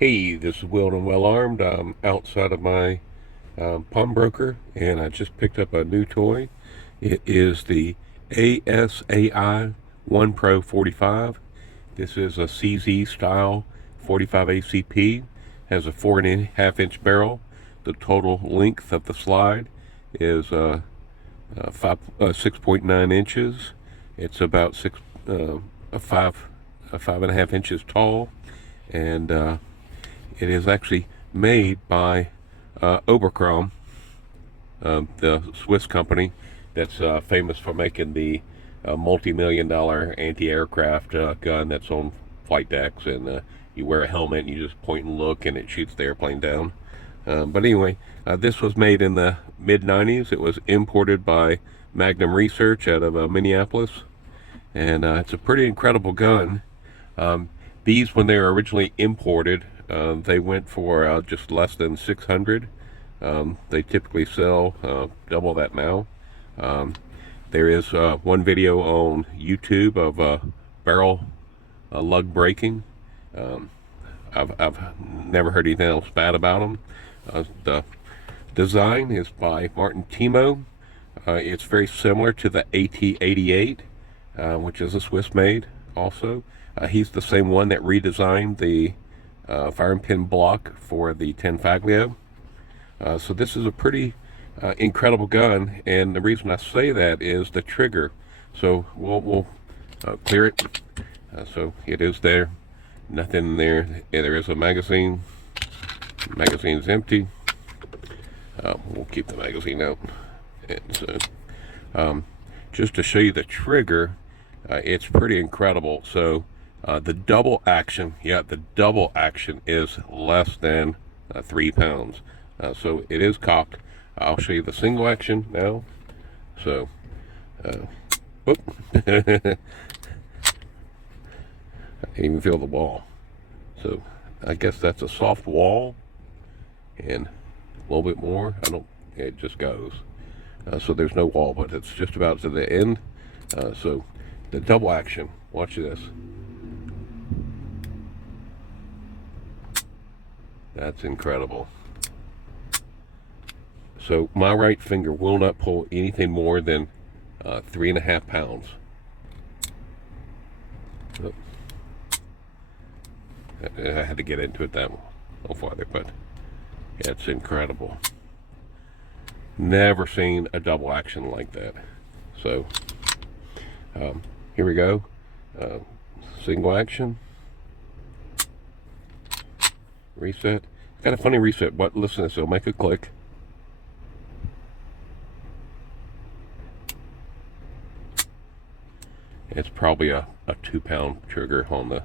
Hey, this is Weldon Well Armed. I'm outside of my pawnbroker, and I just picked up a new toy. It is the ASAI One Pro45. This is a CZ style 45 ACP. Has a 4.5-inch barrel. The total length of the slide is 6.9 inches. It's about 5.5 inches tall, and it is actually made by Oerlikon, the Swiss company that's famous for making the multi-million-dollar anti-aircraft gun that's on flight decks, and you wear a helmet and you just point and look and it shoots the airplane down. But anyway, this was made in the mid-90s. It was imported by Magnum Research out of Minneapolis, and it's a pretty incredible gun. These, when they were originally imported, they went for just less than 600. They typically sell double that now. There is one video on YouTube of barrel lug breaking. I've never heard anything else bad about them. The design is by Martin Tuma. It's very similar to the AT-88, which is a Swiss-made also. He's the same one that redesigned the firing pin block for the 10 Faglio. So this is a pretty incredible gun, and the reason I say that is the trigger. So we'll clear it. So it is there, nothing in there. Yeah, there is a magazine. The magazine's empty. We'll keep the magazine out. And so just to show you the trigger, it's pretty incredible. So the double action, the double action is less than 3 pounds. So it is cocked. I'll show you the single action now. So, whoop. I didn't even feel the wall. So I guess that's a soft wall, and a little bit more. It just goes. So there's no wall, but it's just about to the end. So the double action, watch this. That's incredible. So my right finger will not pull anything more than 3.5 pounds. Oh. I had to get into it that no farther, but yeah, it's incredible. Never seen a double action like that. So here we go. Single action. Reset. Got a funny reset button. Listen to this. It'll make a click. It's probably a 2-pound trigger on the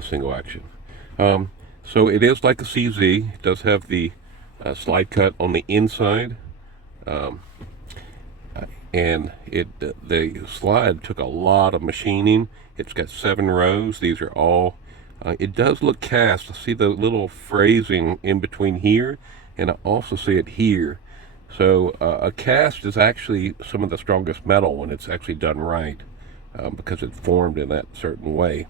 single action. So it is like a CZ. It does have the slide cut on the inside, and the slide took a lot of machining. It's got 7 rows. These are all. It does look cast. I see the little phrasing in between here, and I also see it here. So a cast is actually some of the strongest metal when it's actually done right, because it's formed in that certain way.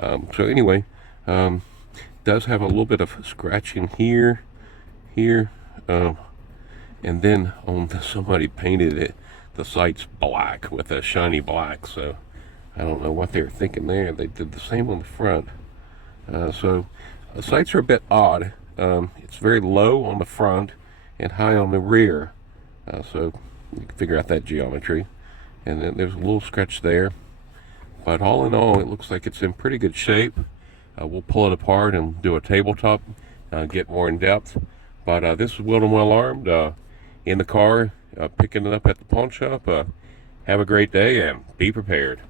So anyway, does have a little bit of scratching here, and then somebody painted it. The sight's black with a shiny black. So I don't know what they were thinking there. They did the same on the front. So the sights are a bit odd. It's very low on the front and high on the rear. So you can figure out that geometry. And then there's a little scratch there. But all in all, it looks like it's in pretty good shape. We'll pull it apart and do a tabletop, get more in depth. But this is Weldon Well Armed, in the car, picking it up at the pawn shop. Have a great day and be prepared.